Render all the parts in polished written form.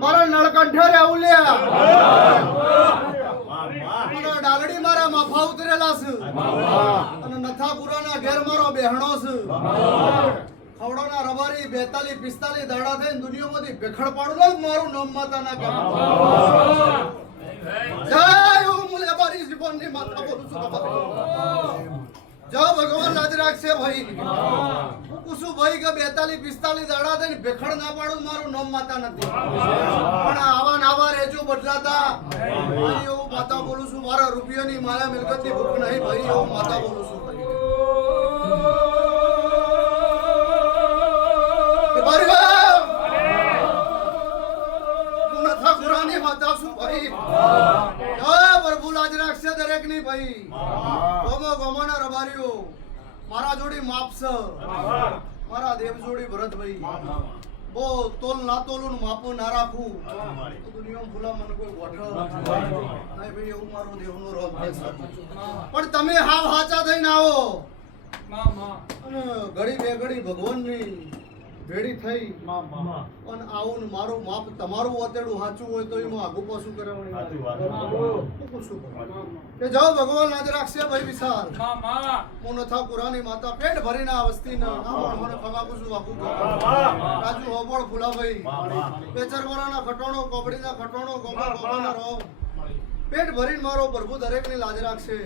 મારા નળકંઠે રહેવું લ્યા મારા ડાલડી મારા માફા ઉતરેલા છે અને નથાપુરાના ઘેર મારો બેહણો છે ખવડોના રબારી 42 45 દાડા થઈને દુનિયામાંથી ભેખડ પાડું ને મારું નામ માતાના કામ જય હું મુલેબારી જીવનની માતા બોલું છું જય ભગવાન લાજ રાખશે ભાઈ કુસુ ભાઈ કે 42 45 દાડા થઈને ભેખડ ના પાડું મારું નામ માતા નથી પણ આવા નાવા રેજો બદલાતા ભાઈ હું માતા બોલું છું મારા રૂપિયાની માયા મિલકતની ભૂખ નહીં ભાઈ હું માતા બોલું છું માતા શું ભાઈ જય પ્રભુ લાજ રાખશે દરેક ની ભાઈ ગમો ગમોના રબારીઓ મારા જોડી માપશે મારા દેવ જોડી ભરતભાઈ બો તોલ ના તોલું માપું ના રાખું તો દુનિયામાં ભૂલા મને કોઈ ગોઠવ નહીં ભાઈ એવું મારો દેવનો રોગ છે પણ તમે હાવ હાચા થઈને આવો અને ઘડી બે ઘડી ભગવાનની ભેડી થઈ અને આવું મારું માપ તમારું વતેડું સાચું હોય તો એમાં આગુ પાછું કરાવવાની કે જાઓ ભગવાન લાજ રાખશે ભાઈ વિશાલ હું નથા પુરાની માતા પેટ ભરીને આ વસ્તી મને પગાકું છું વાકું રાજુ હોબળ ફુલાભાઈ પેચરવાળાના ખટોણો કોબડીના ખટોણો ગોમા રો પેટ ભરીને મારો પ્રભુ દરેક ની લાજ રાખશે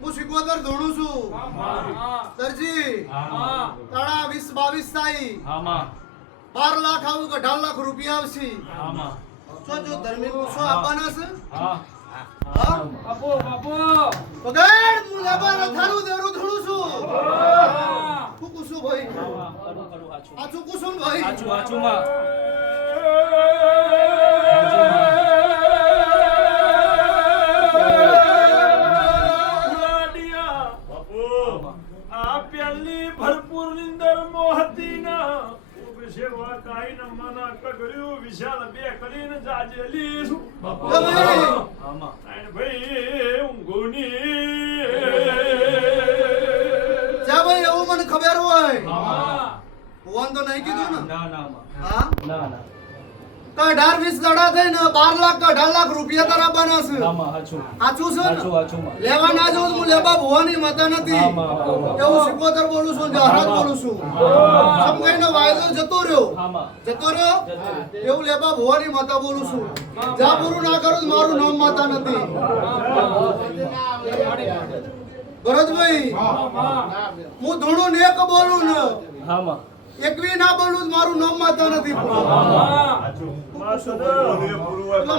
હું સિકોદર ધોણું છું સરજી તાળા 20 22 થાય 12 લાખ આવું કે 18 લાખ રૂપિયા આવશે જો ધર્મી શું આપવાના છે બાપો પગાડ હું લેવા થારું દેરું ધોણું છું હું કુસુ ભાઈ આચું કુસુમ ભાઈ આચું માં ભરપૂર નિંદર મોહતી ના સેવા કાઈ ન મના કગર્યું વિશાલ બે કરીને જાજેલી ભાઈ ઊંઘોની જા ભાઈ એવું મને ખબર હોય ફોન તો નહીં કીધું ને હા ના 18-20 દાડા થઈને 12 લાખ કે 18 લાખ રૂપિયા તારા બનાશે સાચું છે લેવા ના જાઉં હું લેબા ભવાની માતા નથી એવું સિકોદર બોલું છું જહરાત બોલું છું સમજાઈનો વાયદો જતો રહ્યો એવું લેબા ભવાની માતા બોલું છું જા પૂરું ના કરું મારું નામ માતા નથી ભરતભાઈ હું ધૂણું નેક બોલું ને એકવી ના બોલું મારું નામ માતા નથી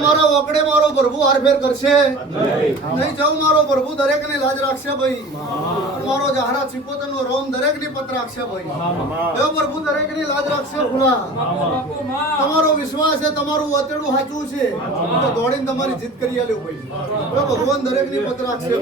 મારા વકડે મારો પ્રભુ હારફેર કરશે નહીં જાઉં મારો પ્રભુ દરેક ની લાજ રાખશે ભાઈ મારો જહરા સિકોતર નો રોમ દરેક ની પત્ર રાખશે ભાઈ એવો પ્રભુ દરેક ની લાજ રાખશે ભૂલા તમારો વિશ્વાસ છે તમારું વતેડું સાચું છે તો દોડીને તમારી જીત કરી આલ્યો ભાઈ ભગવાન દરેક ની પત્ર રાખશે